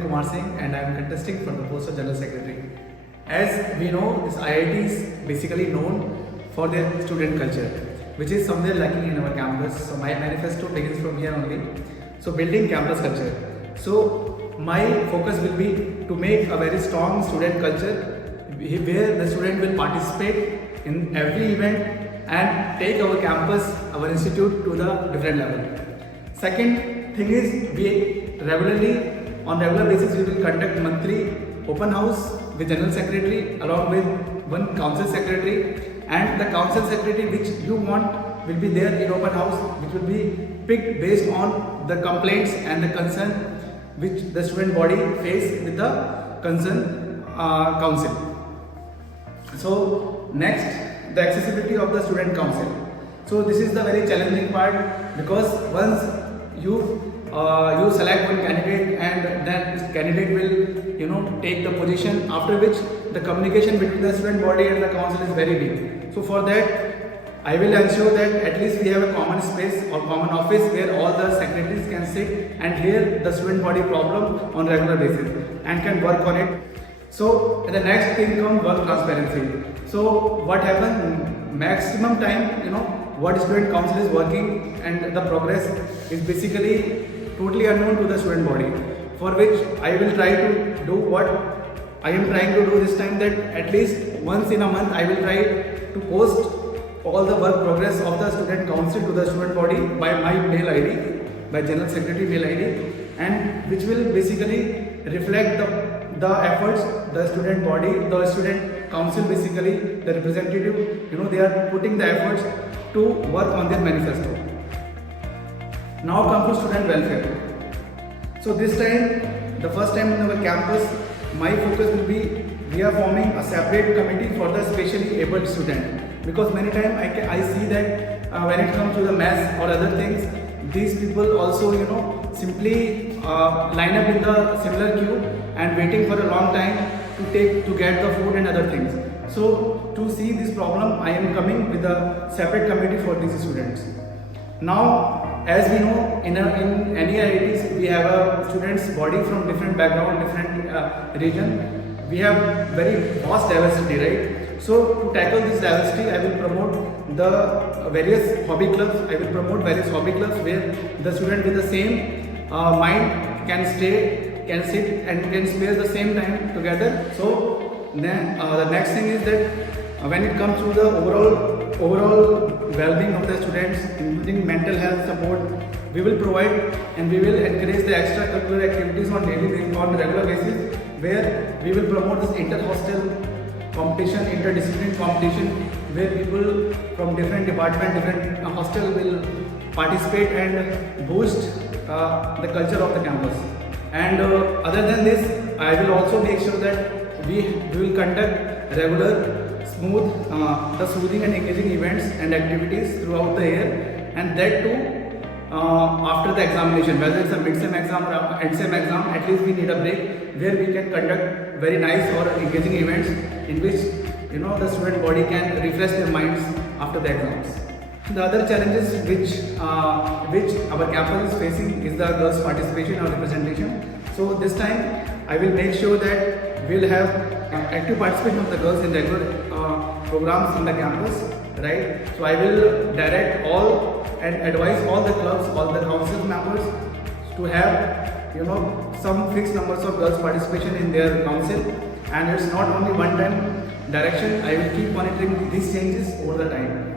Sandeep Kumar Singh and I am contesting for the post of General Secretary. As we know, this IIT is basically known for their student culture, which is somewhere lacking in our campus. So my manifesto begins from here only. So building campus culture. So my focus will be to make a very strong student culture where the student will participate in every event and take our campus, our institute to the different level. Second thing is on regular basis we will conduct monthly open house with General Secretary along with one Council Secretary, and the Council Secretary which you want will be there in open house, which will be picked based on the complaints and the concern which the student body face with the concern council. So next, the accessibility of the student council. So this is the very challenging part, because once you select one candidate and that candidate will take the position, after which the communication between the student body and the council is very big. So for that I will ensure that at least we have a common space or common office where all the secretaries can sit and hear the student body problem on regular basis and can work on it. So the next thing comes work transparency. So what happens maximum time, what student council is working and the progress is basically totally unknown to the student body, for which I will try to do what I am trying to do this time, that at least once in a month I will try to post all the work progress of the student council to the student body by my mail ID, by General Secretary mail ID, and which will basically reflect the efforts the student body, the student council, basically the representative, they are putting the efforts to work on their manifesto. Now come to student welfare. So this time, the first time in our campus, my focus will be, we are forming a separate committee for the specially abled student, because many times I see that when it comes to the maths or other things, these people also simply line up in the similar queue and waiting for a long time to get the food and other things. So to see this problem, I am coming with a separate committee for these students. Now, as we know, in any IITs we have a students body from different background, different region. We have very vast diversity, right? So to tackle this diversity, I will promote the various hobby clubs. I will promote various hobby clubs where the student with the same mind can sit and can spare the same time together. So then the next thing is that when it comes to the overall well-being of the students, including mental health support, we will provide and we will encourage the extracurricular activities on regular basis, where we will promote this inter-hostel competition, interdisciplinary competition, where people from different department, different hostel will participate and boost the culture of the campus. And other than this, I will also make sure that we will conduct regular, soothing and engaging events and activities throughout the year, and that too after the examination, whether it's a mid-sem exam or end-sem exam, at least we need a break where we can conduct very nice or engaging events in which the student body can refresh their minds after the exams. The other challenges which our campus is facing is the girls' participation or representation. So this time I will make sure that we'll have active participation of the girls in regular programs in the campus, right? So I will direct all and advise all the clubs, all the council members to have some fixed numbers of girls participation in their council, and it's not only one time direction. I will keep monitoring these changes over the time.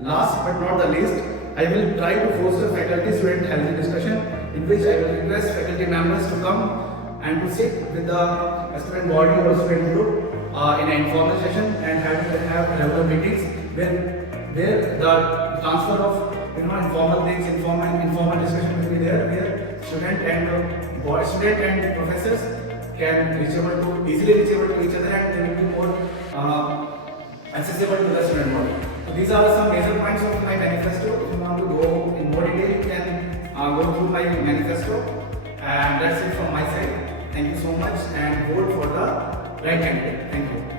Last but not the least, I will try to foster faculty-student healthy discussion, in which I will request faculty members to come and to sit with the student body or student group in an informal session and have regular meetings where the transfer of informal things, informal discussion will be there, where student and professors can easily reachable to each other, and they will be more accessible to the student body. So these are some major points of my manifesto. If you want to go in more detail, you can go through my manifesto, and that's it from my side. Thank you so much, and vote for the right candidate. Thank you.